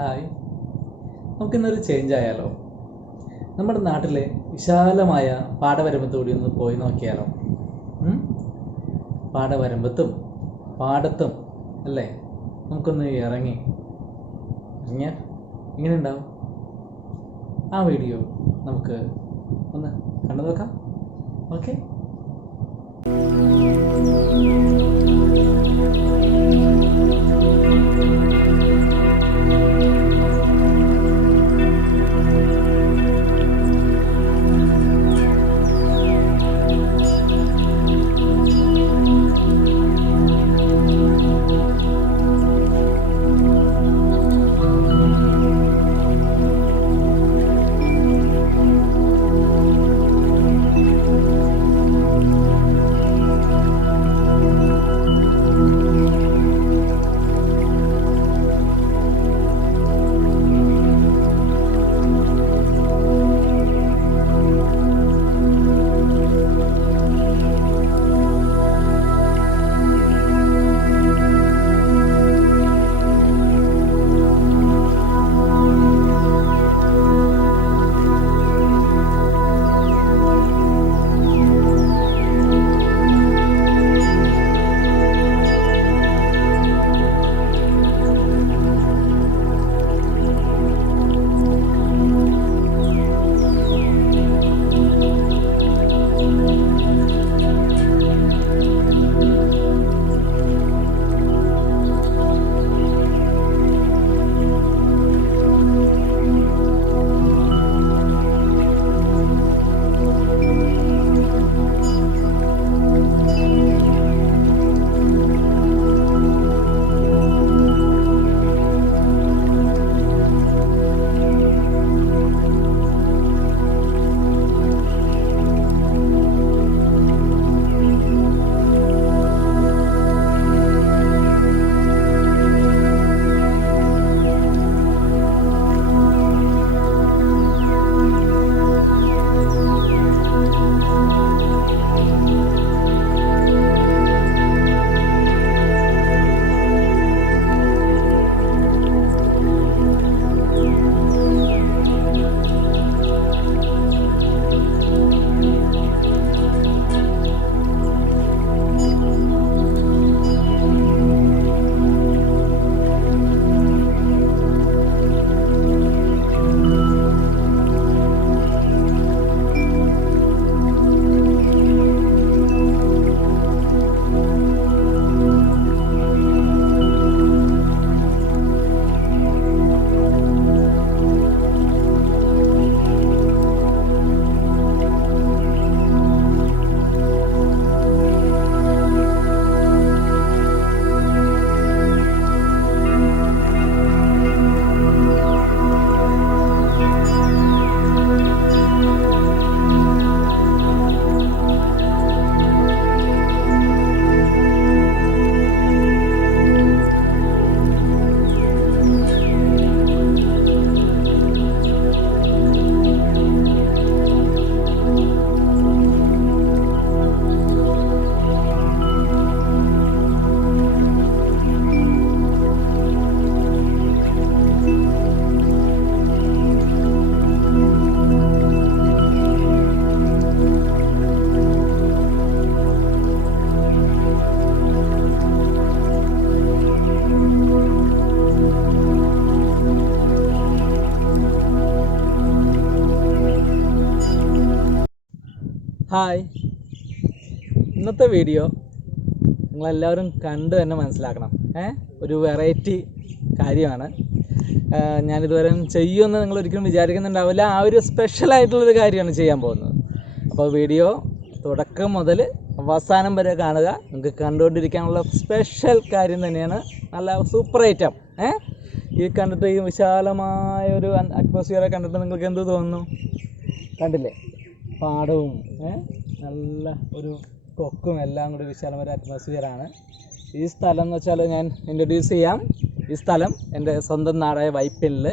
Hi, നമുക്കിന്നൊരു change ആയാലോ? നമ്മുടെ നാട്ടിലെ വിശാലമായ പാടവരമ്പത്തൂടി ഒന്ന് പോയി നോക്കിയാലോ? പാടവരമ്പത്തും പാടത്തും അല്ലേ, നമുക്കൊന്ന് ഇറങ്ങിയാൽ ഇങ്ങനെ ഉണ്ടാവും. ആ വീഡിയോ നമുക്ക് ഒന്ന് കണ്ടു നോക്കാം. ഓക്കെ. ഹായ്, ഇന്നത്തെ വീഡിയോ നിങ്ങളെല്ലാവരും കണ്ട് തന്നെ മനസ്സിലാക്കണം. ഒരു വെറൈറ്റി കാര്യമാണ്. ഞാനിതുവരെ ചെയ്യുമെന്ന് നിങ്ങൾ ഒരിക്കലും വിചാരിക്കുന്നുണ്ടാവില്ല. ആ ഒരു സ്പെഷ്യലായിട്ടുള്ളൊരു കാര്യമാണ് ചെയ്യാൻ പോകുന്നത്. അപ്പോൾ വീഡിയോ തുടക്കം മുതൽ അവസാനം വരെ കാണുക. നിങ്ങൾക്ക് കണ്ടുകൊണ്ടിരിക്കാനുള്ള സ്പെഷ്യൽ കാര്യം തന്നെയാണ്. നല്ല സൂപ്പർ ഐറ്റം. ഈ കണ്ടിട്ട് ഈ വിശാലമായ ഒരു അറ്റ്മോസ്ഫിയറെ കണ്ടിട്ട് നിങ്ങൾക്ക് എന്ത് തോന്നുന്നു? കണ്ടില്ലേ? പാടവും നല്ല ഒരു കൊക്കും എല്ലാം കൂടി വിശാലമായ അറ്റ്മോസ്ഫിയറാണ്. ഈ സ്ഥലം എന്ന് വെച്ചാൽ ഞാൻ ഇൻട്രൊഡ്യൂസ് ചെയ്യാം. ഈ സ്ഥലം എൻ്റെ സ്വന്തം നാടായ വൈപ്പിനിൽ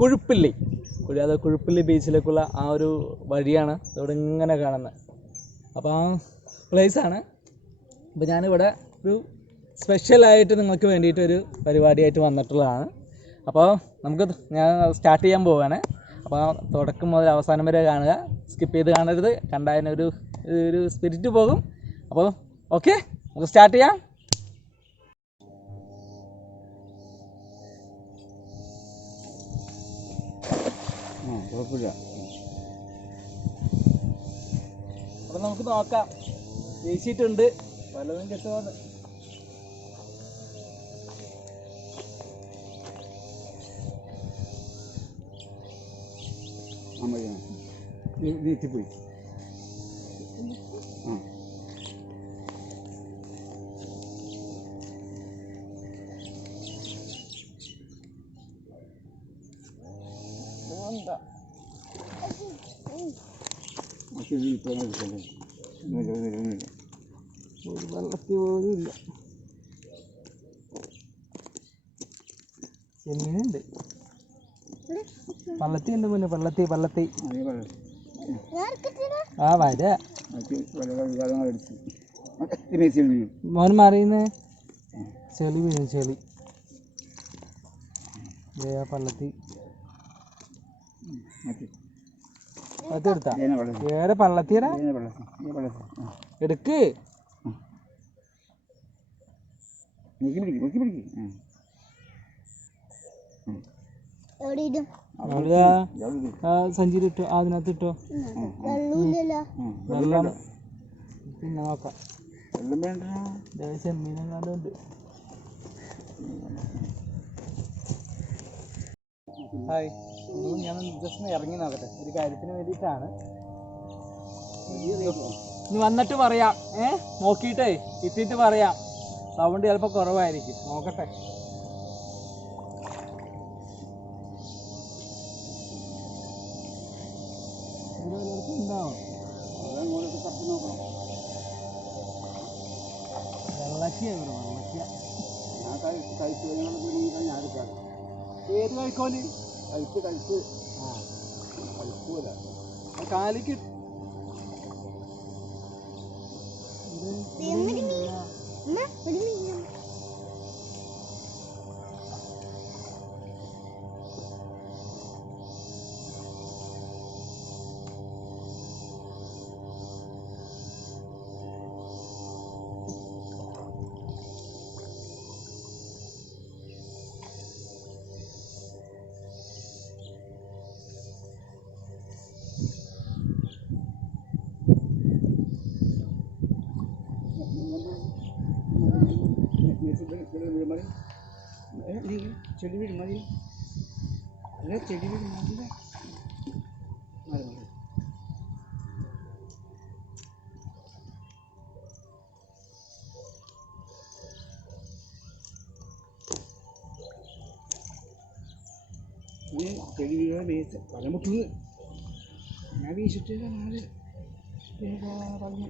കുഴുപ്പില്ലി ബീച്ചിലേക്കുള്ള ആ ഒരു വഴിയാണ് ഇവിടെ ഇങ്ങനെ കാണുന്നത്. അപ്പോൾ ആ പ്ലേസാണ്. അപ്പോൾ ഞാനിവിടെ ഒരു സ്പെഷ്യലായിട്ട് നിങ്ങൾക്ക് വേണ്ടിയിട്ടൊരു പരിപാടിയായിട്ട് വന്നിട്ടുള്ളതാണ്. അപ്പോൾ നമുക്ക് ഞാൻ സ്റ്റാർട്ട് ചെയ്യാൻ പോവുകയാണ്. അപ്പോൾ തുടക്കം മുതൽ അവസാനം വരെ കാണുക, സ്കിപ്പ് ചെയ്ത് കാണരുത്. കണ്ടതിനൊരു ഒരു സ്പിരിറ്റ് പോകും. അപ്പോൾ ഓക്കെ, നമുക്ക് സ്റ്റാർട്ട് ചെയ്യാം. അപ്പോൾ നമുക്ക് നോക്കാം. വീശിയിട്ടുണ്ട്, പലതും കിട്ടുമെന്ന്. നീട്ടിപ്പോയി. ഒരു വെള്ളത്തിൽ പോലും ഇല്ല. ചെമ്മീനുണ്ട്, പള്ളത്തി ഉണ്ട് മുന്നേ, പള്ളത്തി ആ വര മോൻ മാറിയുന്നേ. ചെളി വീഴും, ചെളി. പള്ളത്തി എടുത്താ വേറെ പള്ളത്തിയടാ, എടുക്ക്. സഞ്ചിയിലിട്ടോ, അതിനകത്ത് ഇട്ടോ. വെള്ളം പിന്നെ നോക്കാം. ചെമ്മീനെങ്ങാണ്ടുണ്ട്. ഹായ്, ഞാൻ ജസ്റ്റ് ഇറങ്ങി നോക്കട്ടെ, ഒരു കാര്യത്തിന് വേണ്ടിയിട്ടാണ്. ഇനി വന്നിട്ട് പറയാം, നോക്കിയിട്ടേ കിട്ടിയിട്ട് പറയാം. സൗണ്ട് ചിലപ്പോൾ കുറവായിരിക്കും, നോക്കട്ടെ. ഉണ്ടാവും വെള്ളക്കിയ ഏത് കഴിക്കോല് കഴിപ്പ് കാലിക്ക് ചെടി വീട് മതി. ചെടി വീട് മതി. ചെടി വീഴാൻ വേസ്റ്റ് പലമുട്ടുന്നത് ഞാൻ വീശിട്ട് നാല് പറഞ്ഞു.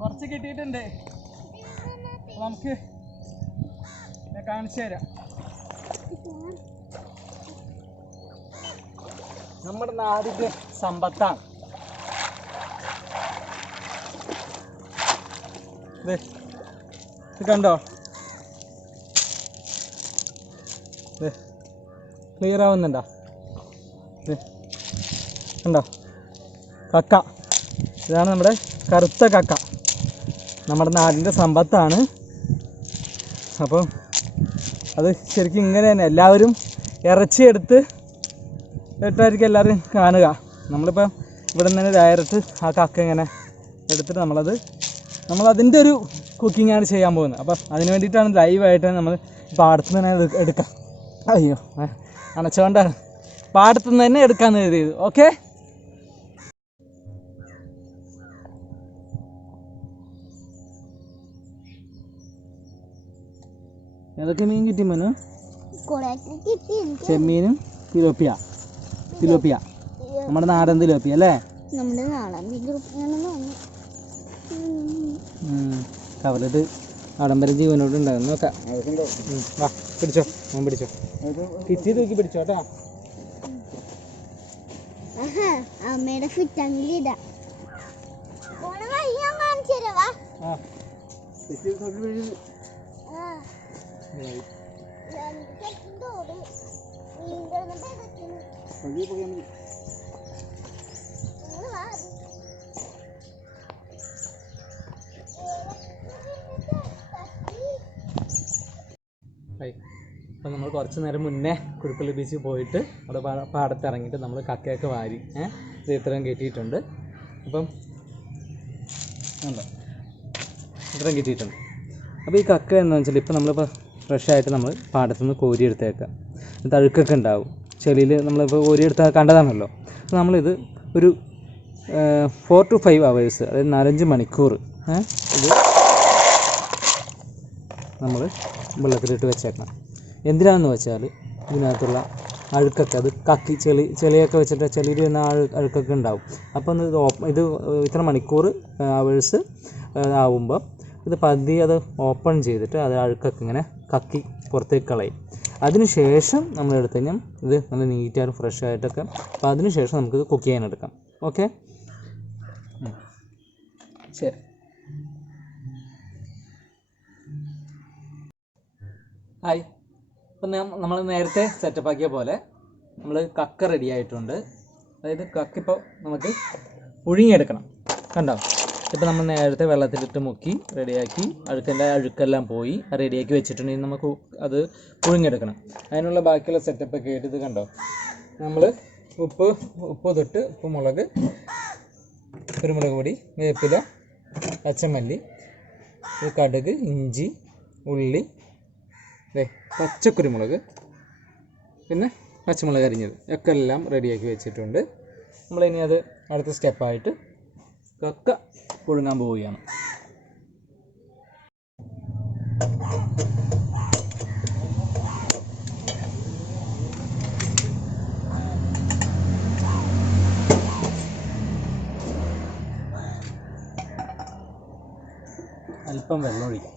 കുറച്ച് കിട്ടിയിട്ടുണ്ട്. നമുക്ക് കാണിച്ചു തരാം. നമ്മുടെ നാടിൻ്റെ സമ്പത്താണ് ഇത്. കണ്ടോ? ക്ലിയർ ആവുന്നുണ്ടോ? കണ്ടോ? കക്ക. ഇതാണ് നമ്മുടെ കറുത്ത കക്ക. നമ്മുടെ നാടിൻ്റെ സമ്പത്താണ്. അപ്പം അത് ശരിക്കും ഇങ്ങനെ തന്നെ എല്ലാവരും ഇറച്ചിയെടുത്ത് ഇട്ടായിരിക്കും എല്ലാവരും കാണുക. നമ്മളിപ്പോൾ ഇവിടെ നിന്ന് ഡയറക്റ്റ് ആ കക്ക ഇങ്ങനെ എടുത്തിട്ട് നമ്മളതിൻ്റെ ഒരു കുക്കിങ്ങാണ് ചെയ്യാൻ പോകുന്നത്. അപ്പം അതിന് വേണ്ടിയിട്ടാണ് ലൈവായിട്ട് നമ്മൾ പാടത്തു നിന്ന് തന്നെ എടുക്കാം. അയ്യോ അണച്ചുകൊണ്ടാണ് പാടത്തു നിന്ന് തന്നെ എടുക്കാമെന്ന് കരുതിയത്. ഓക്കെ, ഏതൊക്കെ മീൻ കിട്ടി മനു? ചെമ്മീനും തിലോപ്പിയ നമ്മുടെ നാടൻ തിലോപ്പിയ അല്ലേ? കവറിട്ട് ആഡംബരം ജീവനോട് ഉണ്ടാകും. നോക്കാം. വാ പിടിച്ചോ, പിടിച്ചോ, കിറ്റി തൂക്കി പിടിച്ചോ കേട്ടോ. അമ്മയുടെ ഫിറ്റാങ്കിലിടാ. അപ്പം നമ്മൾ കുറച്ച് നേരം മുന്നേ കുരുപ്പള്ളി ബീച്ചിൽ പോയിട്ട് അവിടെ പാടത്ത് ഇറങ്ങിയിട്ട് നമ്മൾ കക്കയൊക്കെ വാരി ഇത് ഇത്രയും കെട്ടിയിട്ടുണ്ട്. അപ്പം ഇത്രയും കിട്ടിയിട്ടുണ്ട്. അപ്പോൾ ഈ കക്ക എന്താണെന്ന് വെച്ചാൽ ഇപ്പോൾ നമ്മളിപ്പോൾ ഫ്രഷായിട്ട് നമ്മൾ പാടത്തുനിന്ന് കോരിയെടുത്തേക്കാം. തഴുക്കൊക്കെ ഉണ്ടാവും ചെളിയിൽ. നമ്മളിപ്പോൾ കോരിയെടുത്താൽ കണ്ടതാണല്ലോ. അപ്പോൾ നമ്മളിത് ഒരു 4 to 5 hours, അതായത് 4-5 മണിക്കൂർ ഇത് നമ്മൾ വെള്ളത്തിലിട്ട് വെച്ചേക്കണം. എന്തിനാണെന്ന് വെച്ചാൽ ഇതിനകത്തുള്ള അഴുക്കൊക്കെ അത് കക്കി ചെളിയൊക്കെ വെച്ചിട്ട് ചെളിയിൽ വരുന്ന അഴുക്കൊക്കെ ഉണ്ടാവും. അപ്പം ഇത് ഇത്ര മണിക്കൂർ അവേഴ്സ് ആവുമ്പോൾ ഇത് പതിയെ അത് ഓപ്പൺ ചെയ്തിട്ട് അത് അഴുക്കൊക്കെ ഇങ്ങനെ കക്കി പുറത്തേക്ക് കളയും. അതിന് ശേഷം നമ്മൾ എടുത്തു കഴിഞ്ഞാൽ ഇത് നല്ല നീറ്റായിട്ട് ഫ്രഷ് ആയിട്ടൊക്കെ. അപ്പോൾ അതിന് ശേഷം നമുക്കിത് കുക്ക് ചെയ്യാനെടുക്കാം. ഓക്കെ, ശരി. ഹായ്. അപ്പം നമ്മൾ നേരത്തെ സെറ്റപ്പാക്കിയ പോലെ നമ്മൾ കക്ക റെഡി ആയിട്ടുണ്ട്. അതായത് കക്ക ഇപ്പോൾ നമുക്ക് പുഴുങ്ങിയെടുക്കണം. കണ്ടോ? ഇപ്പോൾ നമ്മൾ നേരത്തെ വെള്ളത്തിലിട്ട് മുക്കി റെഡിയാക്കി അഴുക്കെല്ലാം പോയി റെഡിയാക്കി വെച്ചിട്ടുണ്ടെങ്കിൽ നമുക്ക് അത് പുഴുങ്ങിയെടുക്കണം. അതിനുള്ള ബാക്കിയുള്ള സെറ്റപ്പൊക്കെ ആയിട്ട് ഇത് കണ്ടോ? നമ്മൾ ഉപ്പ് തൊട്ട് ഉപ്പുമുളക്, കുരുമുളക് പൊടി, വേപ്പില, പച്ചമല്ലി, കടുക്, ഇഞ്ചി, ഉള്ളി, പച്ചക്കുരുമുളക്, പിന്നെ പച്ചമുളക് അരിഞ്ഞത് ഒക്കെ എല്ലാം റെഡിയാക്കി വെച്ചിട്ടുണ്ട്. നമ്മളിനി അത് അടുത്ത സ്റ്റെപ്പായിട്ട് കക്ക പുഴുങ്ങാൻ പോവുകയാണ്. അല്പം വെള്ളം ഒഴിക്കാം.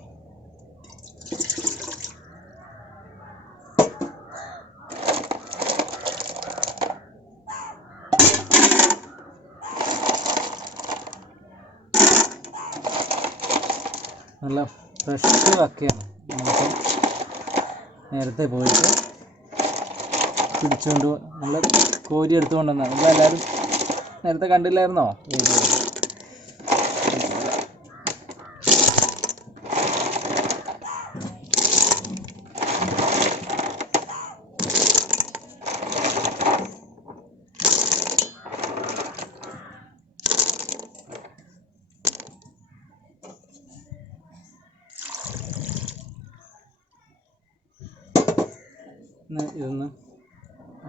നല്ല ഫ്രഷ് കക്കയാണ്. നമുക്ക് നേരത്തെ പോയിട്ട് പിടിച്ചുകൊണ്ട് നമ്മൾ കോരി എടുത്തുകൊണ്ട് വന്നതാണ്. നമ്മളെല്ലാവരും നേരത്തെ കണ്ടില്ലായിരുന്നോ? ഇതൊന്ന്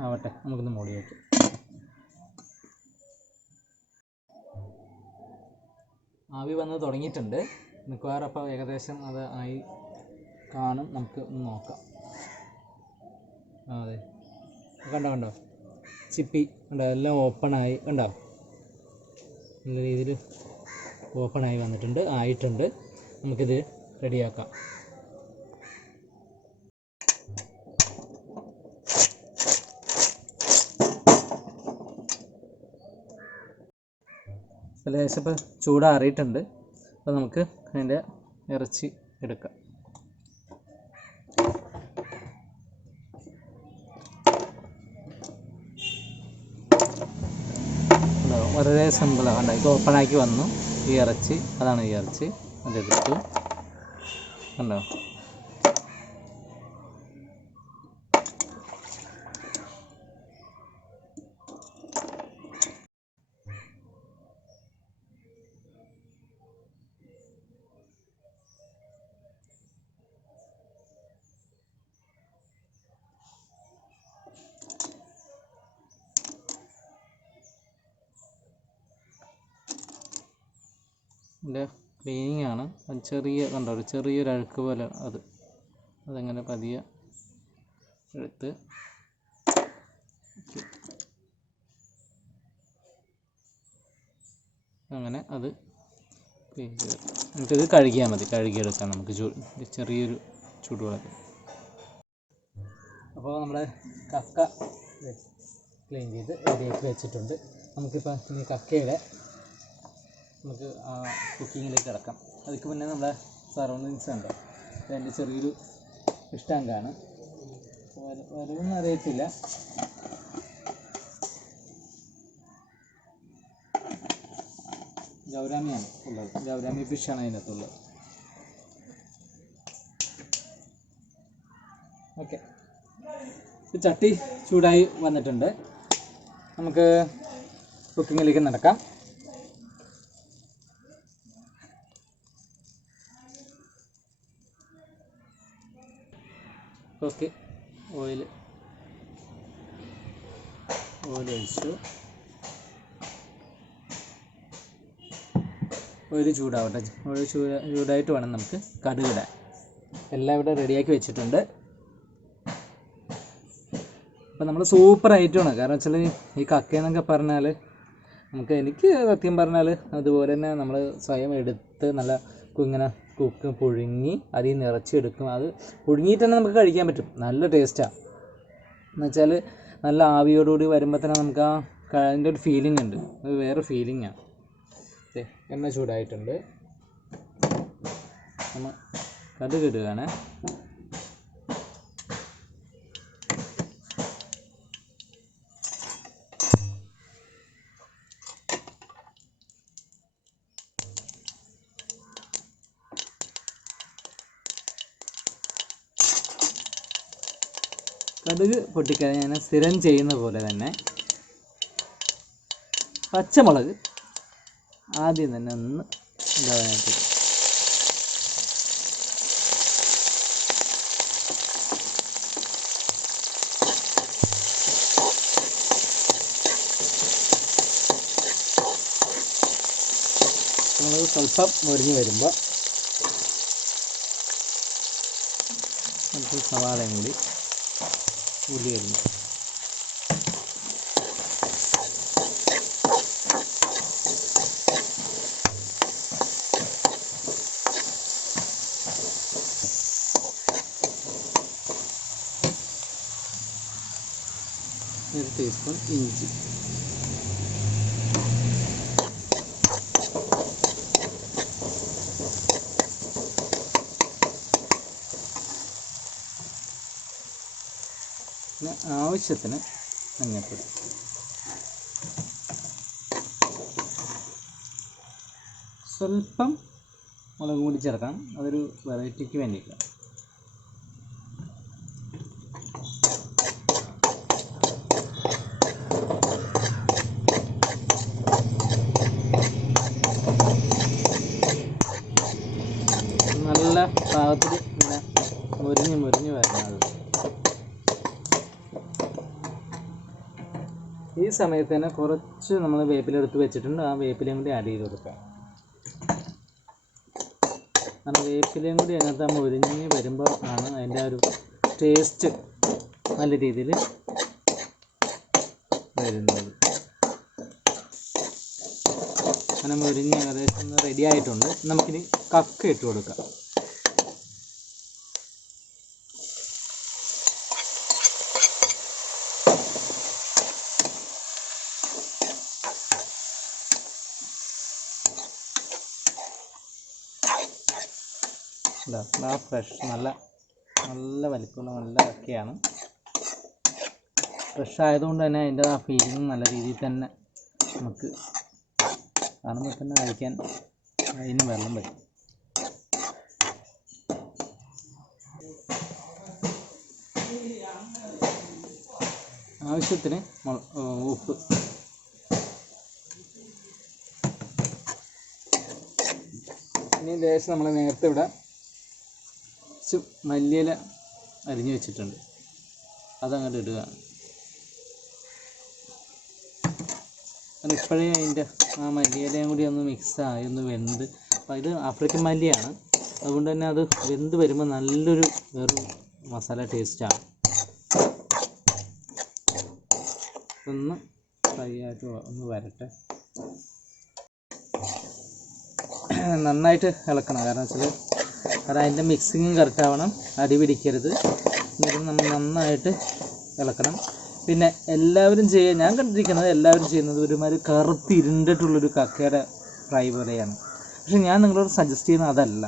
ആവട്ടെ, നമുക്കൊന്ന് മൂടി വയ്ക്കാം. ആവി വന്ന് തുടങ്ങിയിട്ടുണ്ട്. മിക്കവാറും അപ്പോൾ ഏകദേശം അത് ആയി കാണും. നമുക്ക് ഒന്ന് നോക്കാം. ആ അതെ, കണ്ടോ കണ്ടോ ചിപ്പി കണ്ടോ, എല്ലാം ഓപ്പണായി കണ്ടോ, നല്ല രീതിയിൽ ഓപ്പണായി വന്നിട്ടുണ്ട്, ആയിട്ടുണ്ട്. നമുക്കിത് റെഡിയാക്കാം. ലേശം ഇപ്പോൾ ചൂടാറിയിട്ടുണ്ട്. അപ്പോൾ നമുക്ക് അതിൻ്റെ ഇറച്ചി എടുക്കാം. വളരെ സിമ്പിളാണ്. കണ്ടോ, ഇത് ഓപ്പണാക്കി വന്നു. ഈ ഇറച്ചി, അതാണ് ഈ ഇറച്ചി, അതെടുത്തു. കണ്ടോ, ഇതിൻ്റെ ക്ലീനിങ് ആണ്. ചെറിയ കണ്ടോ, ഒരു ചെറിയൊരു അഴുക്ക് പോലെ അതങ്ങനെ പതിയെ എടുത്ത് അങ്ങനെ അത് ക്ലീൻ ചെയ്ത് നമുക്കിത് കഴുകിയാൽ മതി. കഴുകിയെടുക്കാം നമുക്ക് ചെറിയൊരു ചൂടുവെള്ളത്തിൽ. അപ്പോൾ നമ്മുടെ കക്ക ക്ലീൻ ചെയ്ത് റെഡിയാക്കി വെച്ചിട്ടുണ്ട്. നമുക്കിപ്പോൾ ഇനി കക്കയുടെ നമുക്ക് കുക്കിങ്ങിലേക്ക് കിടക്കാം. അതിക്ക് മുന്നേ നമ്മുടെ സറൗണ്ടിങ്സ് ഉണ്ട്. അതിൻ്റെ ചെറിയൊരു ഇഷ്ടാങ്കാണ്, വരവൊന്നും അറിയത്തില്ല. ഗൗരാമിയാണ് ഉള്ളത്, ഗൗരാമി ഫിഷാണ് അതിനകത്തുള്ളത്. ഓക്കെ, ചട്ടി ചൂടായി വന്നിട്ടുണ്ട്. നമുക്ക് കുക്കിങ്ങിലേക്ക് നടക്കാം. ഓക്കെ, ഓയിൽ ഒഴിച്ചു. ഓയിൽ ചൂടാവട്ടെ. ഓയിൽ ചൂടായിട്ട് വേണം നമുക്ക് കടുകിടാൻ. എല്ലാം ഇവിടെ റെഡിയാക്കി വെച്ചിട്ടുണ്ട്. അപ്പോൾ നമ്മൾ സൂപ്പർ ഐറ്റമാണ്. കാരണം വെച്ചാൽ ഈ കക്കയെന്നൊക്കെ പറഞ്ഞാൽ എനിക്ക് സത്യം പറഞ്ഞാൽ അതുപോലെ തന്നെ നമ്മൾ സ്വയം എടുത്ത് നല്ല ഇങ്ങനെ പുഴുങ്ങി അതിൽ നിറച്ചെടുക്കും. അത് പുഴുങ്ങിയിട്ട് തന്നെ നമുക്ക് കഴിക്കാൻ പറ്റും. നല്ല ടേസ്റ്റാണ്. എന്നുവെച്ചാൽ നല്ല ആവിയോടുകൂടി വരുമ്പോൾ തന്നെ നമുക്ക് അതിൻ്റെ ഒരു ഫീലിംഗ് ഉണ്ട്. അത് വേറെ ഫീലിംഗാണ്. എണ്ണ ചൂടായിട്ടുണ്ട്. നമ്മൾ കടുക് ഇടുകയാണ്. കടുക് പൊട്ടിക്കാൻ ഞാൻ സ്ഥിരം ചെയ്യുന്ന പോലെ തന്നെ പച്ചമുളക് ആദ്യം തന്നെ ഒന്ന് ഇതാവാനായിട്ട് മുളക് സ്വല്പം മുരിഞ്ഞ് വരുമ്പോൾ നമുക്ക് സവാളയും കൂടി ഉള്ളി വരുന്നു. ഒരു ടീസ്പൂൺ ഇഞ്ചി, പിന്നെ ആവശ്യത്തിന് മഞ്ഞൾപ്പൊടി, സ്വല്പം മുളക് പൊടി ചേർക്കാം. അതൊരു വെറൈറ്റിക്ക് വേണ്ടിയിട്ടാണ്. നല്ല പാകത്തിൽ ഇങ്ങനെ മുരിഞ്ഞ് വരുന്നത്. ഈ സമയത്ത് തന്നെ കുറച്ച് നമ്മൾ വേപ്പില എടുത്ത് വെച്ചിട്ടുണ്ട്. ആ വേപ്പിലയും കൂടി ആഡ് ചെയ്ത് കൊടുക്കാം. കാരണം വേപ്പിലയും കൂടി അതിനകത്ത് മുരിഞ്ഞ് വരുമ്പോൾ ആണ് അതിൻ്റെ ഒരു ടേസ്റ്റ് നല്ല രീതിയിൽ വരുന്നത്. അങ്ങനെ മുരിഞ്ഞ് ഏകദേശം ഒന്ന് റെഡി ആയിട്ടുണ്ട്. നമുക്കിനി കക്ക ഇട്ട് കൊടുക്കാം. ഫ്രഷ് നല്ല വലിപ്പമുള്ള നല്ല കക്കയാണ്. ഫ്രഷ് ആയതുകൊണ്ട് തന്നെ അതിൻ്റെ ആ ഫീലിംഗ് നല്ല രീതിയിൽ തന്നെ നമുക്ക് കാണുമ്പോൾ തന്നെ കഴിക്കാൻ അതിന് വെള്ളം വരും. ആവശ്യത്തിന് ഉപ്പ്. ഇനി ലേശം നമ്മൾ നേരത്തെ ഇവിടെ മല്ലിയില അരിഞ്ഞു വെച്ചിട്ടുണ്ട്, അതങ്ങോട്ട് ഇടുക. ഇപ്പോഴേ അതിൻ്റെ ആ മല്ലിയിലയും കൂടി ഒന്ന് മിക്സായി ഒന്ന് വെന്ത്, അപ്പോൾ ഇത് ആഫ്രിക്കൻ മല്ലിയാണ്, അതുകൊണ്ട് തന്നെ അത് വെന്ത് വരുമ്പോൾ നല്ലൊരു വേറൊരു മസാല ടേസ്റ്റാണ്. ഒന്ന് ഫ്രൈ ആയിട്ട് ഒന്ന് വരട്ടെ. നന്നായിട്ട് ഇളക്കണം, കാരണം അതിൻ്റെ മിക്സിങ്ങും കറക്റ്റ് ആവണം, അടി പിടിക്കരുത്. എന്നിട്ട് നമ്മൾ നന്നായിട്ട് ഇളക്കണം. പിന്നെ എല്ലാവരും ഞാൻ കണ്ടിരിക്കുന്നത് എല്ലാവരും ചെയ്യുന്നത് ഒരുമാതിരി കറുത്തിരുണ്ടിട്ടുള്ളൊരു കക്കയുടെ ഫ്രൈ പോലെയാണ്. പക്ഷെ ഞാൻ നിങ്ങളോട് സജസ്റ്റ് ചെയ്യുന്നത് അതല്ല.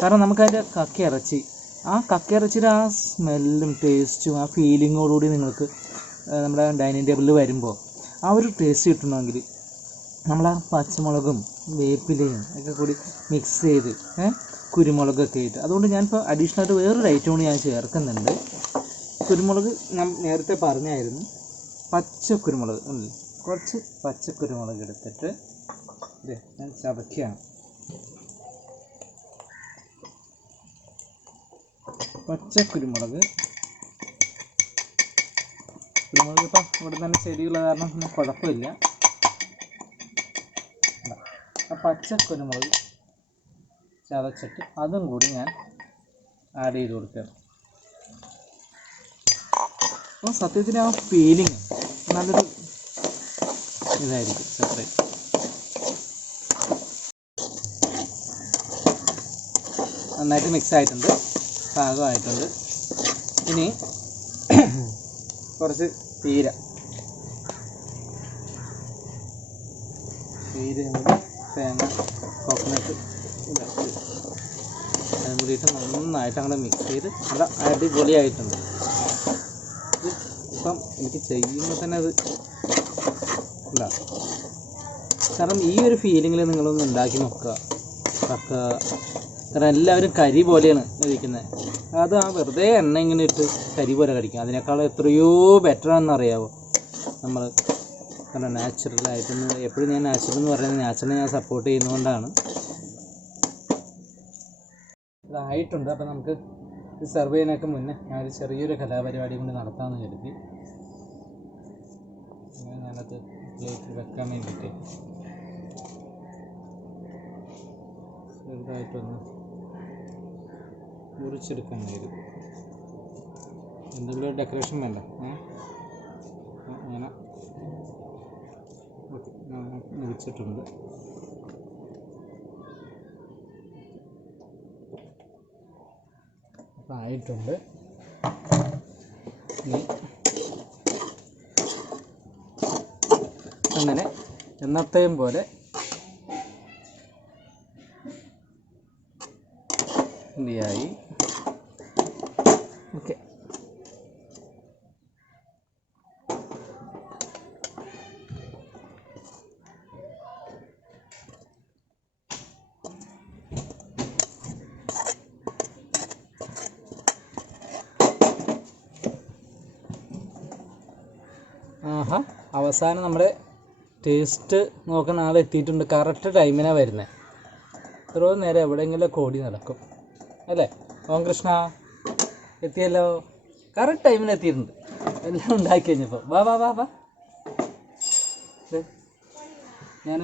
കാരണം നമുക്കതിൻ്റെ ആ കക്കയിറച്ചിയുടെ ആ സ്മെല്ലും ടേസ്റ്റും ആ ഫീലിങ്ങോടുകൂടി നിങ്ങൾക്ക് നമ്മുടെ ഡൈനിങ് ടേബിളിൽ വരുമ്പോൾ ആ ഒരു ടേസ്റ്റ് കിട്ടണമെങ്കിൽ നമ്മൾ ആ പച്ചമുളകും വേപ്പിലയും ഒക്കെ കൂടി മിക്സ് ചെയ്ത് കുരുമുളകൊക്കെ ഇട്ട്, അതുകൊണ്ട് ഞാനിപ്പോൾ അഡീഷണലായിട്ട് വേറൊരു ഐറ്റം കൂടി ഞാൻ ചേർക്കുന്നുണ്ട്. കുരുമുളക് ഞാൻ നേരത്തെ പറഞ്ഞായിരുന്നു, പച്ചക്കുരുമുളക് ഉണ്ട്. കുറച്ച് പച്ചക്കുരുമുളക് എടുത്തിട്ട് ഞാൻ ചതക്കുകയാണ്. പച്ചക്കുരുമുളക് ഇപ്പം ഇവിടെ തന്നെ ചെടിയുള്ള കാരണം പിന്നെ കുഴപ്പമില്ല. ആ പച്ചക്കുരുമുളക് ചതച്ചിട്ട് അതും കൂടി ഞാൻ ആഡ് ചെയ്ത് കൊടുക്കുകയാണ്. അപ്പോൾ സത്യത്തിൽ ആ ഫീലിങ് നല്ലൊരു ഇതായിരിക്കും. സെപ്പറേറ്റ് നന്നായിട്ട് മിക്സ് ആയിട്ടുണ്ട്, പാകമായിട്ടുണ്ട്. ഇനി കുറച്ച് തീരയും കൂടി തേങ്ങ കോക്കനട്ട് ഇതാക്കി അതും കൂടിയിട്ട് നന്നായിട്ട് അങ്ങോട്ട് മിക്സ് ചെയ്ത് നല്ല അടിപൊളിയായിട്ടുണ്ട്. ഇപ്പം എനിക്ക് ചെയ്യുമ്പോൾ തന്നെ അത് ഉണ്ടാകും. കാരണം ഈ ഒരു ഫീലിങ്ങിൽ നിങ്ങളൊന്ന് ഉണ്ടാക്കി നോക്കുക. കാരണം എല്ലാവരും കരി പോലെയാണ് കഴിക്കുന്നത്. അത് ആ വെറുതെ എണ്ണ ഇങ്ങനെ ഇട്ട് കരി പോലെ കഴിക്കും. അതിനേക്കാൾ എത്രയോ ബെറ്ററാണെന്നറിയാമോ നമ്മൾ. കാരണം നാച്ചുറലായിട്ടൊന്ന് എപ്പോഴും ഞാൻ നാച്ചുറൽ എന്ന് പറയുന്നത് നാച്ചുറലിനെ ഞാൻ സപ്പോർട്ട് ചെയ്യുന്നതുകൊണ്ടാണ്. ഇതായിട്ടുണ്ട്. അപ്പോൾ നമുക്ക് ഇത് സെർവ് ചെയ്യുന്നതിനൊക്കെ മുന്നേ ഞാനൊരു ചെറിയൊരു കലാപരിപാടി കൊണ്ട് നടത്താമെന്ന് കരുതി. അങ്ങനെ ഞാനത് പ്ലേറ്റിൽ വെക്കാൻ വേണ്ടിയിട്ട് ചെറുതായിട്ടൊന്ന് മുറിച്ചെടുക്കാൻ കരുതി. എന്തെങ്കിലും ഡെക്കറേഷൻ വേണ്ട. അങ്ങനെ ഓക്കെ, മുറിച്ചിട്ടുണ്ട്. അപ്പം ആയിട്ടുണ്ട്. ഇനി അങ്ങനെ എന്നത്തെയും പോലെ റെഡിയായി. ഓക്കെ, ആഹാ, അവസാനം നമ്മുടെ ടേസ്റ്റ് നോക്കുന്ന ആളെത്തിയിട്ടുണ്ട്. കറക്റ്റ് ടൈമിനാണ് വരുന്നത്. ഇത്രയും നേരം എവിടെയെങ്കിലും കോടി നടക്കും അല്ലേ? ഓം കൃഷ്ണ എത്തിയല്ലോ, കറക്റ്റ് ടൈമിന് എത്തിയിട്ടുണ്ട്. എല്ലാം ഉണ്ടാക്കി കഴിഞ്ഞപ്പോൾ വാ വാ വാ വാ. ഞാൻ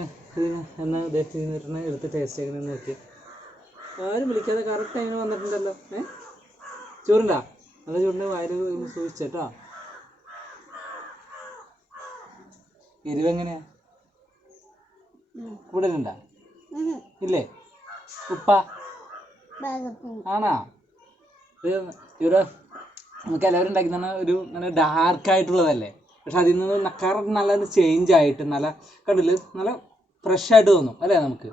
എന്നാൽ ഉദ്ദേശിച്ചിരുന്ന എടുത്ത് ടേസ്റ്റ് എങ്ങനെ നോക്കി. ആരും വിളിക്കാതെ കറക്റ്റ് ടൈമിന് വന്നിട്ടുണ്ടല്ലോ. ചോറുണ്ടാ? നല്ല ചൂടിൻ്റെ വയറ് സൂക്ഷിച്ചേട്ടോ. എരിവെങ്ങനെയാ? കൂടുതലുണ്ടാ? ഇല്ലേ? ഉപ്പ ആണോ? ഇവിടെ നമുക്ക് എല്ലാവരും ഉണ്ടാക്കുന്ന ഒരു നല്ല ഡാർക്കായിട്ടുള്ളതല്ലേ, പക്ഷെ അതിൽ നിന്ന് നക്കാറൊക്കെ നല്ല ചേഞ്ച് ആയിട്ട് നല്ല കണ്ടില്ല നല്ല ഫ്രഷായിട്ട് തോന്നും അല്ലേ നമുക്ക്.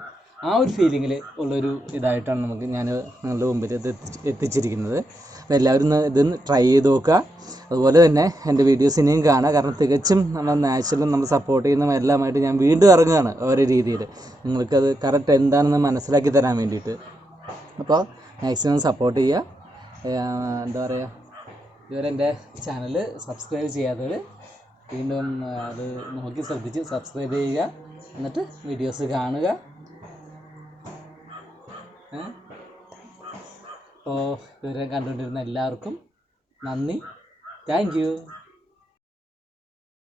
ആ ഒരു ഫീലിങ്ങിൽ ഉള്ളൊരു ഇതായിട്ടാണ് നമുക്ക് ഞാൻ നിങ്ങളുടെ മുമ്പിൽ ഇത് എത്തിച്ചിരിക്കുന്നത്. അപ്പോൾ എല്ലാവരും ഇതൊന്ന് ട്രൈ ചെയ്ത് നോക്കുക. അതുപോലെ തന്നെ എൻ്റെ വീഡിയോസ് ഇനിയും കാണുക. കാരണം തികച്ചും നമ്മൾ നാച്ചുറലും നമ്മൾ സപ്പോർട്ട് ചെയ്യുന്നതും എല്ലാമായിട്ട് ഞാൻ വീണ്ടും ഇറങ്ങുകയാണ് ഓരോ രീതിയിൽ നിങ്ങൾക്കത് കറക്റ്റ് എന്താണെന്ന് മനസ്സിലാക്കി തരാൻ വേണ്ടിയിട്ട്. അപ്പോൾ മാക്സിമം സപ്പോർട്ട് ചെയ്യുക. എന്താ പറയുക, ഇതുവരെ എൻ്റെ ചാനൽ സബ്സ്ക്രൈബ് ചെയ്യാത്തവർ വീണ്ടും അത് നോക്കി ശ്രദ്ധിച്ച് സബ്സ്ക്രൈബ് ചെയ്യുക. എന്നിട്ട് വീഡിയോസ് കാണുക. അപ്പോൾ ഇതുവരെ കണ്ടുകൊണ്ടിരുന്ന എല്ലാവർക്കും നന്ദി. Thank you.